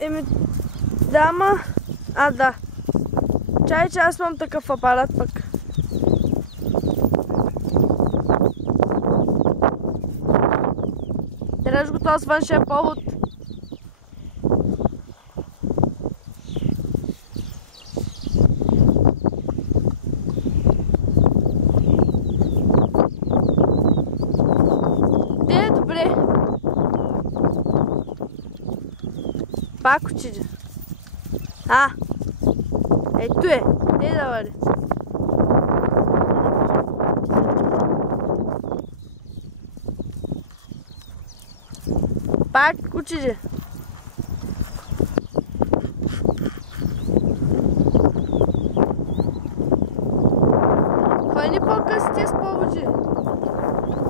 Еми, да, ма... А, да. Чай, че аз имам такъв апарат пък. Трябваш го този външен повод. Де е добре. Пак отиде. Ето е. Де да вари. Пак отиде. Фани по-къси с поводи.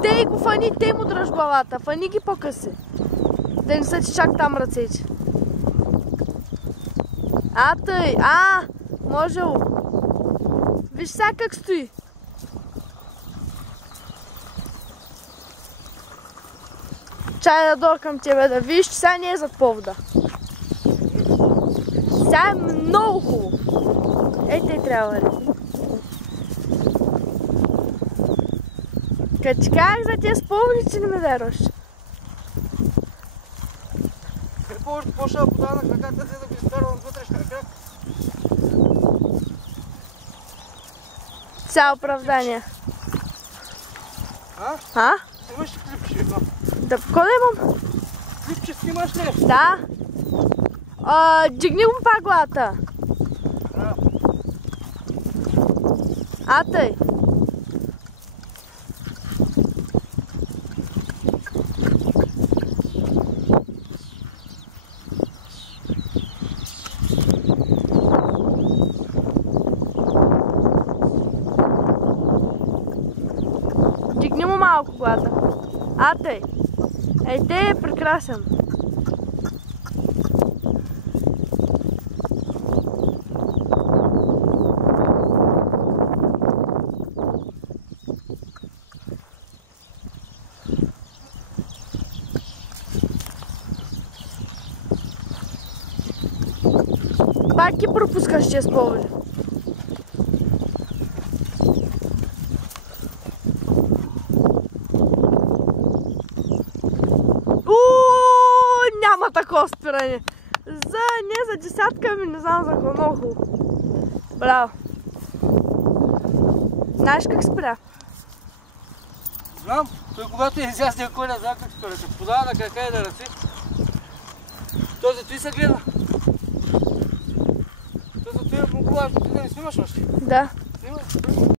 Тей го фани, тей му дръж главата. Фани ги по-къси. Да не са ти чак там ръцете. Тъй. Можело. Виж сега как стои. Чай да дойда към тебе да виж, че сега не е зад повода. Сега е много хубаво. Ей трябва да. Като ти казах за тия поводици не ме вярваш. Повече по-шал подава на краката, за да го изкарвам от вътрешния крак. Цяло оправдание. Имаш ли клипче едно? Да, кой да имам? Клипче снимаш ли? Да. Дигни го пак главата. Тъй. Дигни му малко главата. Тъй. Те е прекрасен. Пак ги пропускаш тия споведи. Няма такова спиране. Не за десятка, ми не знам за какво. Много хубаво. Браво. Знаеш как спря? Знам. Той когато е изясня коня, знам как спира. Се подава на крака и на ръце. Той зато и се гледа. Той зато е много важно. Ти да не снимаш още? Да. Снимай.